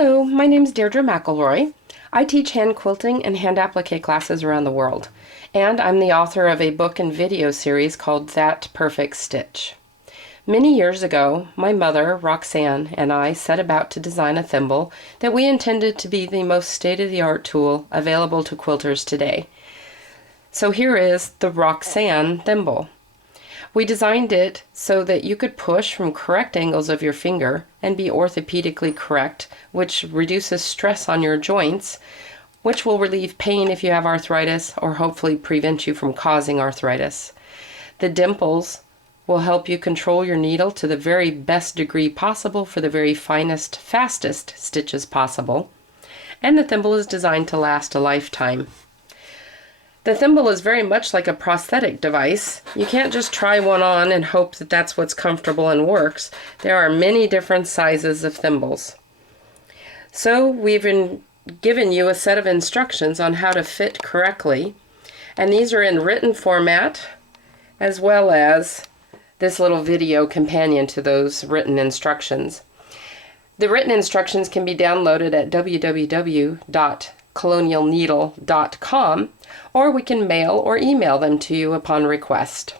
Hello, my name's Deirdre McElroy. I teach hand quilting and hand applique classes around the world, and I'm the author of a book and video series called That Perfect Stitch. Many years ago, my mother, Roxanne, and I set about to design a thimble that we intended to be the most state-of-the-art tool available to quilters today. So here is the Roxanne Thimble. We designed it so that you could push from correct angles of your finger and be orthopedically correct, which reduces stress on your joints, which will relieve pain if you have arthritis or hopefully prevent you from causing arthritis. The dimples will help you control your needle to the very best degree possible for the very finest, fastest stitches possible. And the thimble is designed to last a lifetime. The thimble is very much like a prosthetic device. You can't just try one on and hope that that's what's comfortable and works. There are many different sizes of thimbles. So we've given you a set of instructions on how to fit correctly, and these are in written format as well as this little video companion to those written instructions. The written instructions can be downloaded at www.colonialneedle.com, or we can mail or email them to you upon request.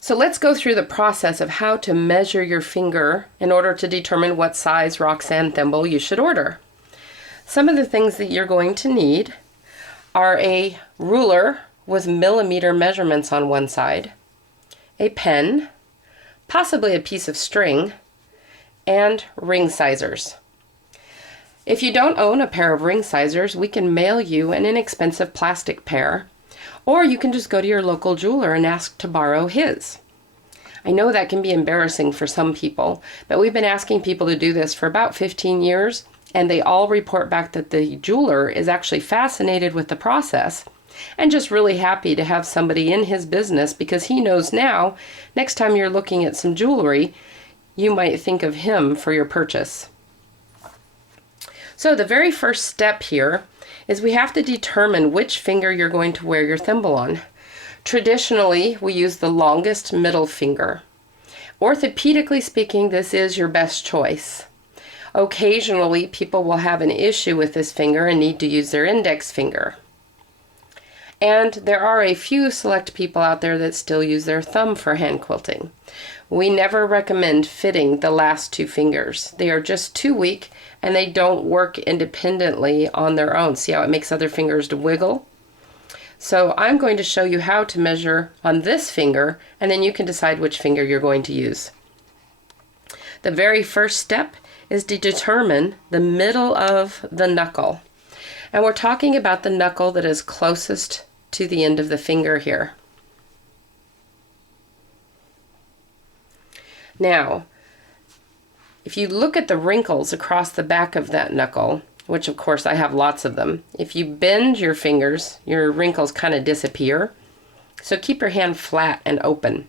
So let's go through the process of how to measure your finger in order to determine what size Roxanne thimble you should order. Some of the things that you're going to need are a ruler with millimeter measurements on one side, a pen, possibly a piece of string, and ring sizers. If you don't own a pair of ring sizers, we can mail you an inexpensive plastic pair, or you can just go to your local jeweler and ask to borrow his. I know that can be embarrassing for some people, but we've been asking people to do this for about 15 years, and they all report back that the jeweler is actually fascinated with the process and just really happy to have somebody in his business, because he knows now, next time you're looking at some jewelry, you might think of him for your purchase. So the very first step here is we have to determine which finger you're going to wear your thimble on. Traditionally, we use the longest middle finger. Orthopedically speaking, this is your best choice. Occasionally, people will have an issue with this finger and need to use their index finger. And there are a few select people out there that still use their thumb for hand quilting. We never recommend fitting the last two fingers. They are just too weak and they don't work independently on their own. See how it makes other fingers to wiggle? So I'm going to show you how to measure on this finger, and then you can decide which finger you're going to use. The very first step is to determine the middle of the knuckle. And we're talking about the knuckle that is closest to the end of the finger here. Now, if you look at the wrinkles across the back of that knuckle, which of course I have lots of them, if you bend your fingers, your wrinkles kind of disappear. So keep your hand flat and open.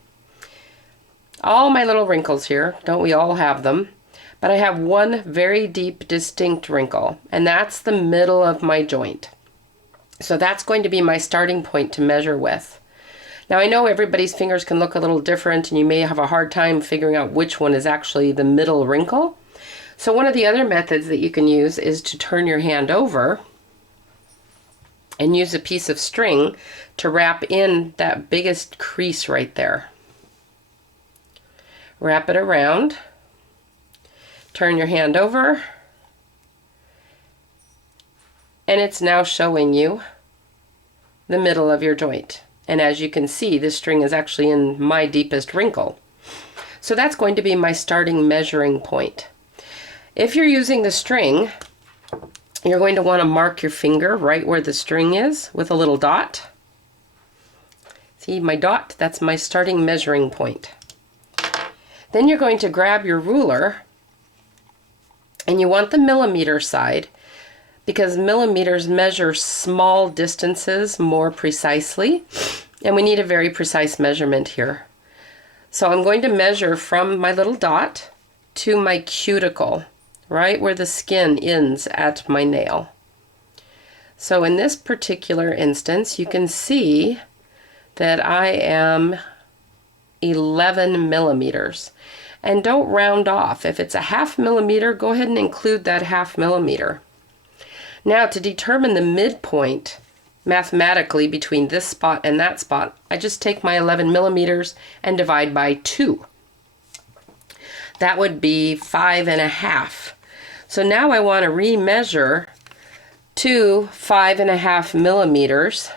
All my little wrinkles here, don't we all have them? But I have one very deep, distinct wrinkle, and that's the middle of my joint. So that's going to be my starting point to measure with. Now I know everybody's fingers can look a little different and you may have a hard time figuring out which one is actually the middle wrinkle. So one of the other methods that you can use is to turn your hand over and use a piece of string to wrap in that biggest crease right there. Wrap it around, turn your hand over, and it's now showing you the middle of your joint. And as you can see, this string is actually in my deepest wrinkle. So that's going to be my starting measuring point. If you're using the string, you're going to want to mark your finger right where the string is with a little dot. See my dot? That's my starting measuring point. Then you're going to grab your ruler, and you want the millimeter side, because millimeters measure small distances more precisely, and we need a very precise measurement here. So I'm going to measure from my little dot to my cuticle, right where the skin ends at my nail. So in this particular instance, you can see that I am 11 millimeters. And don't round off. If it's a 1/2 millimeter, go ahead and include that 1/2 millimeter. Now, to determine the midpoint mathematically between this spot and that spot, I just take my 11 millimeters and divide by 2. That would be 5.5. So now I want to remeasure to 5.5 millimeters.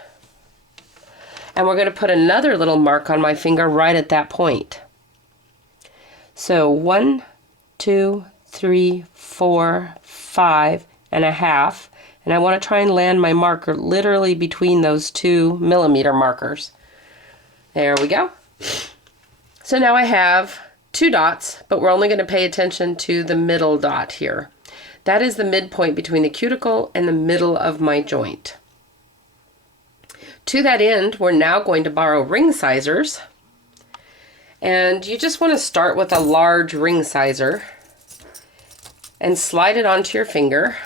And we're going to put another little mark on my finger right at that point. So 1, 2, 3, 4, 5.5. And I want to try and land my marker literally between those 2 millimeter markers. There we go. So now I have 2 dots, but we're only going to pay attention to the middle dot here. That is the midpoint between the cuticle and the middle of my joint. To that end, we're now going to borrow ring sizers. And you just want to start with a large ring sizer and slide it onto your finger.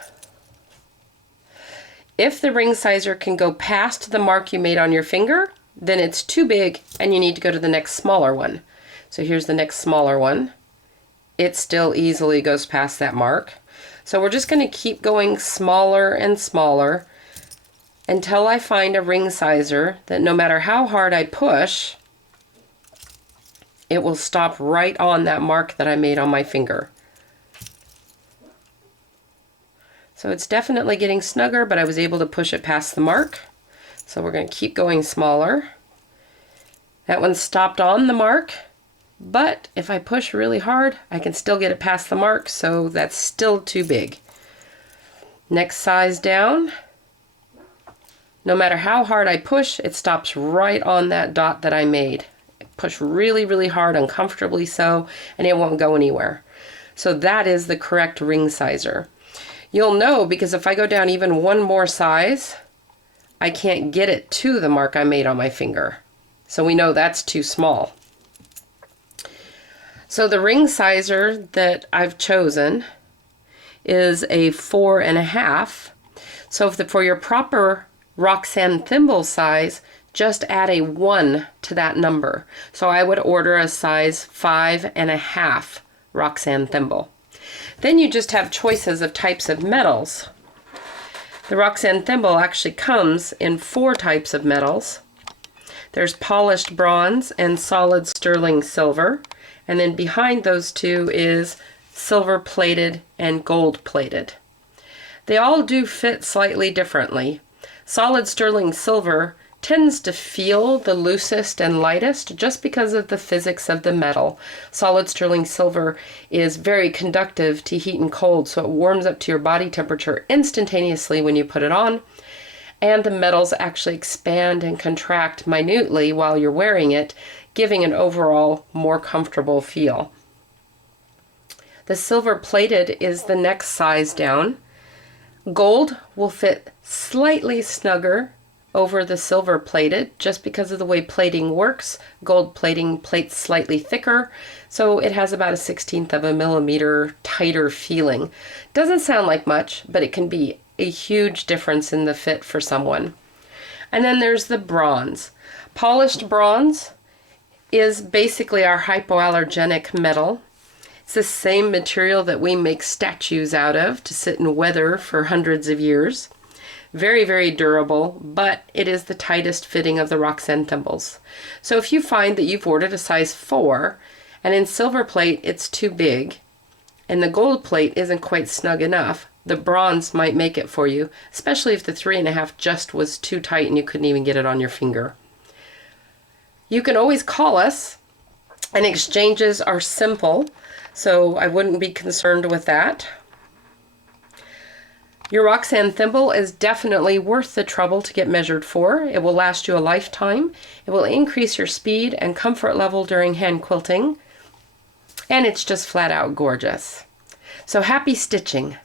If the ring sizer can go past the mark you made on your finger, then it's too big and you need to go to the next smaller one. So here's the next smaller one. It still easily goes past that mark. So we're just going to keep going smaller and smaller until I find a ring sizer that no matter how hard I push, it will stop right on that mark that I made on my finger. So it's definitely getting snugger, but I was able to push it past the mark. So we're going to keep going smaller. That one stopped on the mark, but if I push really hard, I can still get it past the mark, so that's still too big. Next size down. No matter how hard I push, it stops right on that dot that I made. Push really, really hard, uncomfortably so, and it won't go anywhere. So that is the correct ring sizer. You'll know because if I go down even one more size, I can't get it to the mark I made on my finger. So we know that's too small. So the ring sizer that I've chosen is a 4.5. So for your proper Roxanne Thimble size, just add a 1 to that number. So I would order a size 5.5 Roxanne Thimble. Then you just have choices of types of metals. The Roxanne Thimble actually comes in 4 types of metals. There's polished bronze and solid sterling silver, and then behind those 2 is silver plated and gold plated. They all do fit slightly differently. Solid sterling silver tends to feel the loosest and lightest just because of the physics of the metal. Solid sterling silver is very conductive to heat and cold, so it warms up to your body temperature instantaneously when you put it on, and the metals actually expand and contract minutely while you're wearing it, giving an overall more comfortable feel. The silver plated is the next size down. Gold will fit slightly snugger over the silver plated just because of the way plating works. Gold plating plates slightly thicker, so it has about a 1/16 of a millimeter tighter feeling. Doesn't sound like much, but it can be a huge difference in the fit for someone. And then there's the bronze. Polished bronze is basically our hypoallergenic metal. It's the same material that we make statues out of to sit and weather for hundreds of years. Very, very durable, but it is the tightest fitting of the Roxanne Thimbles. So if you find that you've ordered a size 4, and in silver plate it's too big, and the gold plate isn't quite snug enough, the bronze might make it for you, especially if the 3.5 just was too tight and you couldn't even get it on your finger. You can always call us, and exchanges are simple, so I wouldn't be concerned with that. Your Roxanne Thimble is definitely worth the trouble to get measured for. It will last you a lifetime. It will increase your speed and comfort level during hand quilting. And it's just flat out gorgeous. So happy stitching!